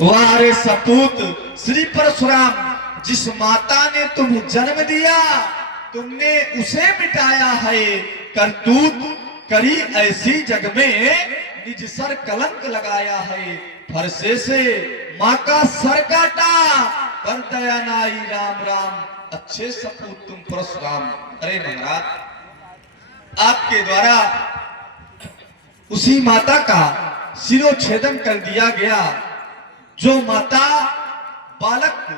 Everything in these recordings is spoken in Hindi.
वारे सपूत श्री परशुराम, जिस माता ने तुम्हें जन्म दिया तुमने उसे मिटाया है। करतूत करी ऐसी जग में निज सर कलंक लगाया है। फरसे से माँ का सर काटा कर दया नाई राम राम, अच्छे सपूत तुम परशुराम। अरे महाराज, आपके द्वारा उसी माता का शिरोच्छेदन कर दिया गया जो माता बालक को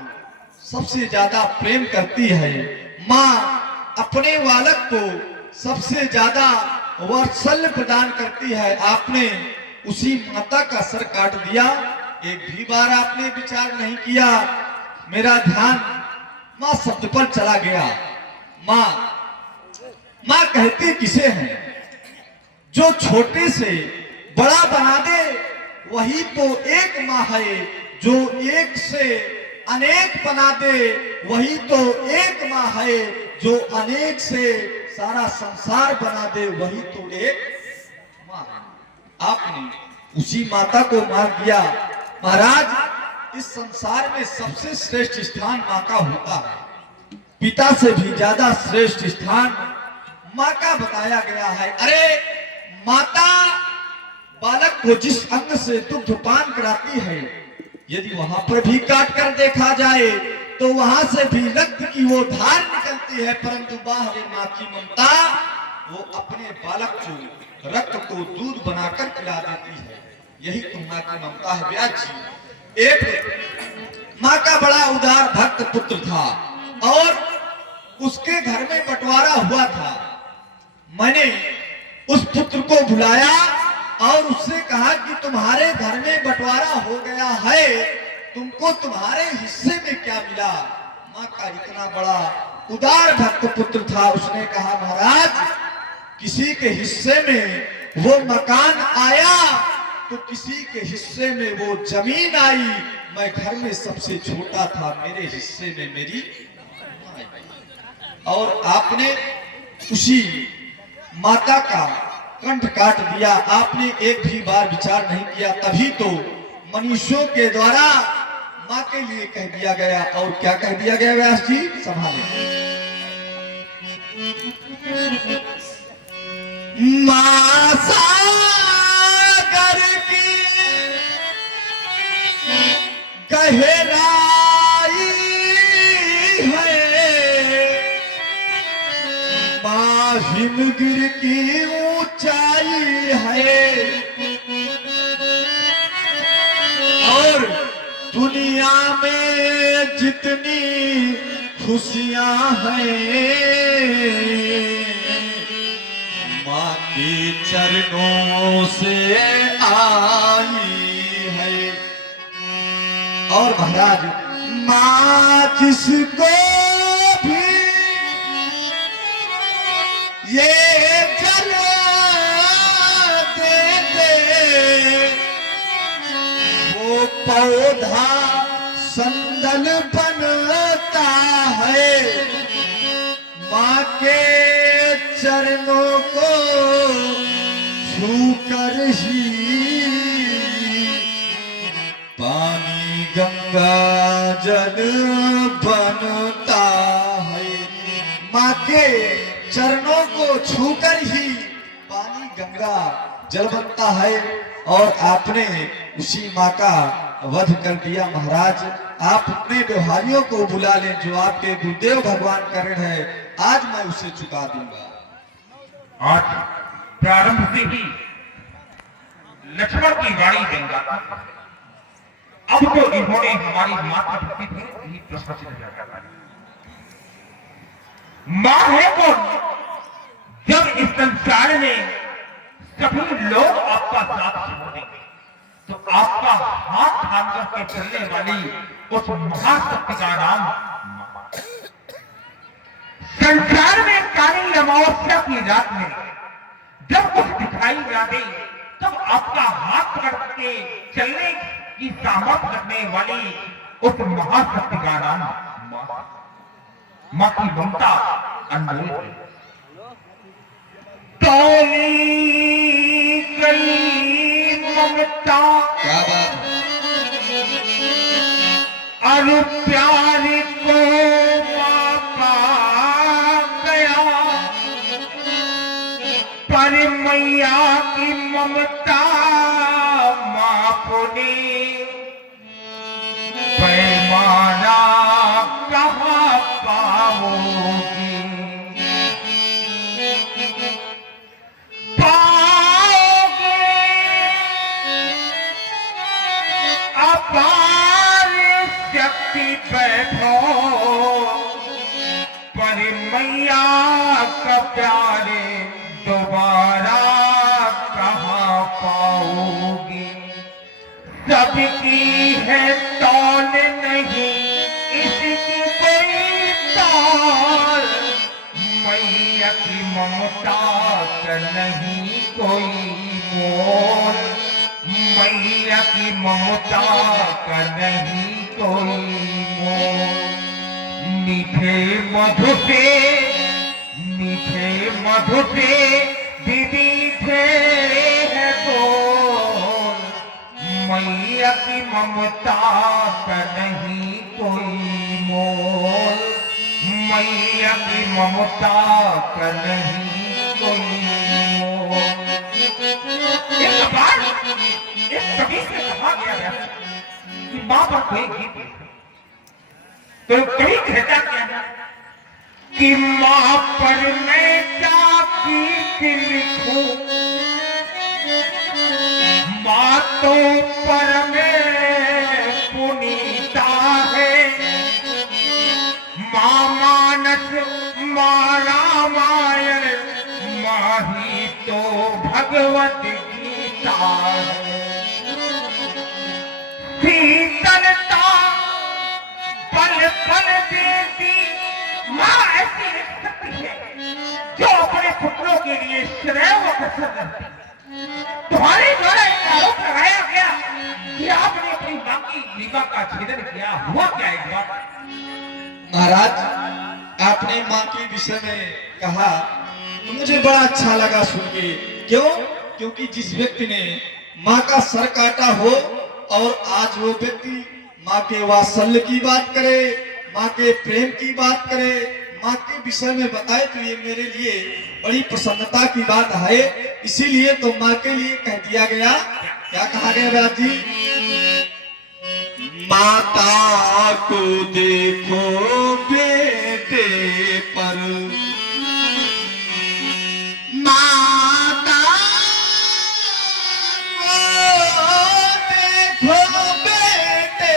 सबसे ज्यादा प्रेम करती है। माँ अपने बालक को सबसे ज्यादा वात्सल्य प्रदान करती है। आपने उसी माता का सर काट दिया। एक भी बार आपने विचार नहीं किया। मेरा ध्यान माँ शब्द पर चला गया। माँ माँ कहती किसे हैं? जो छोटे से बड़ा बना दे वही तो एक माँ है। जो एक से अनेक बना दे वही तो एक माँ है। जो अनेक से सारा संसार बना दे वही तो एक माँ है। आपने उसी माता को मार दिया। महाराज, इस संसार में सबसे श्रेष्ठ स्थान माँ का होता है। पिता से भी ज्यादा श्रेष्ठ स्थान माँ का बताया गया है। अरे माता बालक को जिस अंग से दुग्ध पान कराती है, यदि वहां पर भी काट कर देखा जाए तो वहां से भी रक्त की वो धार निकलती है, परंतु बाहर माँ की ममता वो अपने बालक को रक्त को दूध बनाकर पिला देती है। यही तो माँ की ममता है। व्यास जी, एक माँ का बड़ा उदार भक्त पुत्र था और उसके घर में बंटवारा हुआ था। मैंने उस पुत्र को बुलाया और उससे कहा कि तुम्हारे घर में बंटवारा हो गया है, तुमको तुम्हारे हिस्से में क्या मिला? माँ का इतना बड़ा उदार भक्त पुत्र था। उसने कहा, महाराज, किसी के हिस्से में वो मकान आया तो किसी के हिस्से में वो जमीन आई। मैं घर में सबसे छोटा था, मेरे हिस्से में मेरी और आपने उसी माता का कंठ काट दिया। आपने एक भी बार विचार नहीं किया। तभी तो मनुष्यों के द्वारा माँ के लिए कह दिया गया। और क्या कह दिया गया व्यास जी? संभाले। माँ सागर की गहराई है, माँ हिमगिर की ऊंचाई है, और दुनिया में जितनी खुशियां हैं माँ के चरणों से आई है। और महाराज, माँ जिसको भी ये जला दे दे वो पौधा संदल बनता है। माँ के चरणों को छूकर ही पानी गंगा जल बनता है। माँ के चरणों को छूकर ही पानी गंगा जल बनता है। और आपने उसी माँ का वध कर दिया। महाराज, आप अपने व्यवहारियों को बुला लें जो आपके गुरुदेव भगवान करण है। आज मैं उसे चुका दूंगा। आज प्रारंभ से ही लक्ष्मण की वाणी गंगा, अब तो इन्होंने हमारी मातृभक्ति पर ही प्रश्न चिन्ह लगाया। मां है कौन? जब इस संसार में सभी लोग आपका साथ छोड़ेंगे तो आपका हाथ थाम करके चलने वाली उस महाशक्ति का नाम मां। संसार में काली अमावस्या की रात में जब कुछ दिखाई ना दे तब आपका हाथ पकड़ के चलने की सामर्थ्य रखने वाली उस महाशक्ति का नाम मां। मां की ममता अनमोल है। तोली गई ममता क्या बात है? और प्यार को मापा गया, पर मैया की ममता मापने पैमाना कहाँ पाओगी। पाओगे अपार शक्ति बैठो, पर मैया का प्यारे दोबारा कहाँ पाओगी। सबकी है तौल नहीं इसकी कोई तौल, मैया की ममता का नहीं कोई मोल, मैया की ममता का नहीं कोई मोल। मीठे मधु से दीदी थे है बोल, मैया की ममता का नहीं कोई मोल, मैया की ममता का नहीं कोई मोल। एक कवि से कहा गया है कि मां पर कोई गीत नहीं, तो कवि कहता क्या है कि मां पर मैं क्या गीत लिखूं, मां तो परम पुनीता है, मां मानस मां रामायण, मां ही तो भगवत गीता है। शीतलता पल पल देती मां ऐसी एक शक्ति है जो अपने पुत्रों के लिए सदैव कसर रहती है। तुम्हारे द्वारा एक आरोप लगाया गया कि आपने अपनी मां की लीला का छेदन किया, हुआ क्या एक बात? महाराज, आपने माँ के विषय में कहा तो मुझे बड़ा अच्छा लगा सुन के। क्यों? क्योंकि जिस व्यक्ति ने माँ का सर काटा हो और आज वो व्यक्ति माँ के वात्सल्य की बात करे, माँ के प्रेम की बात करे, माँ के विषय में बताए, तो ये मेरे लिए बड़ी प्रसन्नता की बात है। इसीलिए तो माँ के लिए कह दिया गया, क्या कहा गया व्यास जी? माता को देखो बेटे पर, माता को देखो बेटे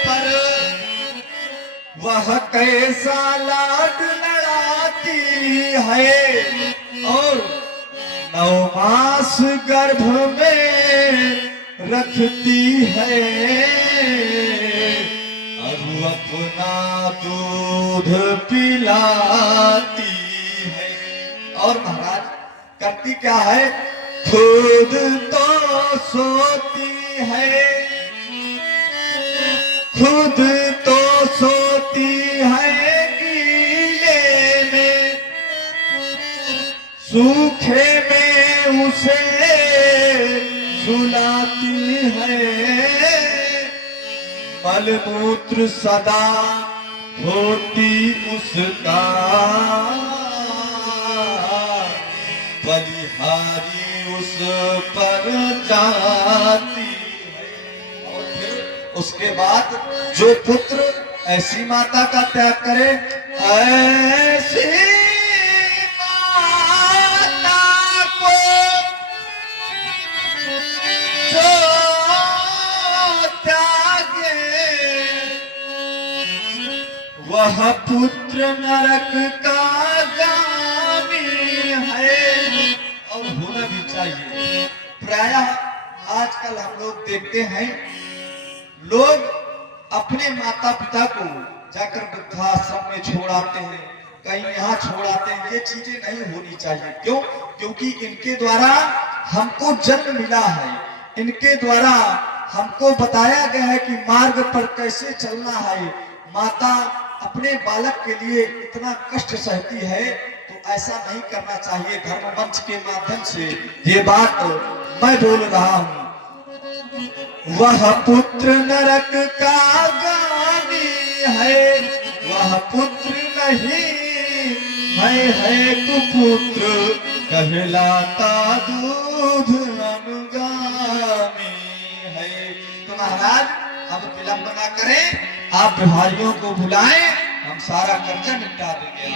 पर, वह कैसा लाड लड़ाती है और 9 मास गर्भ में रखती है, और अपना दूध पिलाती है। और महाराज करती क्या है? खुद तो सोती है, खुद तो सोती है गीले में, सूखे में उसे सुलाती है, मलमूत्र सदा होती उसका, बलिहारी उस पर जाती है। और फिर उसके बाद जो पुत्र ऐसी माता का त्याग करे, ऐसी माता को जो त्यागे, वह पुत्र नरक का गामी है। और होना भी चाहिए। प्रायः आजकल हम लोग देखते हैं, लोग अपने माता पिता को जाकर वृद्धाश्रम में छोड़ाते हैं, कहीं यहाँ छोड़ाते हैं। ये चीजें नहीं होनी चाहिए। क्यों? क्योंकि इनके द्वारा हमको जन्म मिला है, इनके द्वारा हमको बताया गया है कि मार्ग पर कैसे चलना है। माता अपने बालक के लिए इतना कष्ट सहती है, तो ऐसा नहीं करना चाहिए। धर्म मंच के माध्यम से ये बात मैं बोल रहा हूँ। वह पुत्र नरक का गामी नहीं है कुपुत्र कहलाता दूध अनुगामी है। तो महाराज अब विलंब ना करें, आप बिहारियों को बुलाएं, हम सारा कर्जा निपटा देंगे।